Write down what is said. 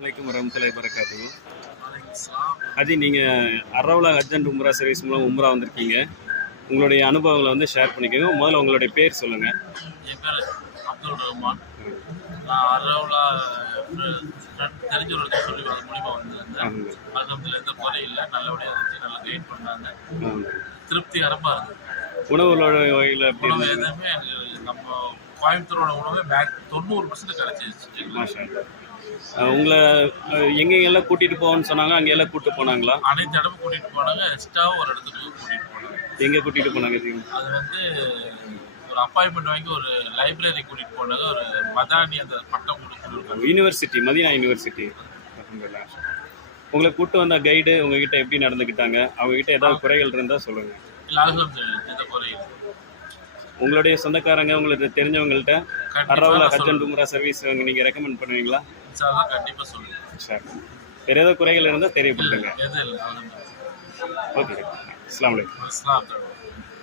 அலைக்கும் வரமத்துல்லாஹி வரகாத்துஹு. அது நீங்கள் அரவுலா ஹஜ் அண்ட் உம்ரா சர்வீஸ் மூலம் உம்ரா வந்திருக்கீங்க. உங்களுடைய அனுபவங்களை வந்து ஷேர் பண்ணிக்கோங்க. முதல்ல உங்களுடைய பேர் சொல்லுங்கள். என் பேர் அப்துல் ரஹ்மான். நான் அரவுலா தெரிஞ்சவர்கள் சொல்லி அது மூலிமா வந்திருந்தேன். அதுல எந்த குறையும் இல்லை, நல்லபடியாக இருந்துச்சு, நல்லா கைட் பண்ணாங்க, திருப்திகரமாக இருந்தது. உணவுகளோட வகையில் எப்படி உணவு எதுவுமே நம்ம கோயம்புத்தூரோட உணவே 90% கிடைச்சிருச்சு. மாஷா உங்களை எங்கெங்கெல்லாம் கூட்டிகிட்டு போவோன்னு சொன்னாங்க, அங்கெல்லாம் கூப்பிட்டு போனாங்களா? அனைத்து இடமும் கூட்டிகிட்டு போனாங்க. எக்ஸ்ட்ராவும் ஒரு இடத்துக்கு கூட்டிகிட்டு போனாங்க. எங்கே கூட்டிகிட்டு போனாங்க? அது வந்து ஒரு அப்பாயின்மெண்ட் வாங்கி ஒரு லைப்ரரி கூட்டிகிட்டு போனாங்க. ஒரு மதானி அந்த பட்டம் கொடுத்துருக்காங்க. University, Medina university. உங்களை கூப்பிட்டு வந்த கைடு உங்ககிட்ட எப்படி நடந்துக்கிட்டாங்க? அவங்ககிட்ட ஏதாவது குறைகள் இருந்தால் சொல்லுங்கள். இல்லை, எந்த குறையும். உங்களுடைய சொந்தக்காரங்க உங்களுக்கு தெரிஞ்சவங்கள்ட்ட அரவுலா ஹஜ் அண்ட் உம்ரா சர்வீஸ் நீங்கள் ரெக்கமெண்ட் பண்ணுவீங்களா? கண்டிப்பாக சொல்லுங்கள். சரி, வேறு ஏதாவது குறைகள் இருந்தால் தெரியப்படுத்துங்க. எதுவும் இல்லை. ஓகே, அஸ்ஸலாமு அலைக்கும்.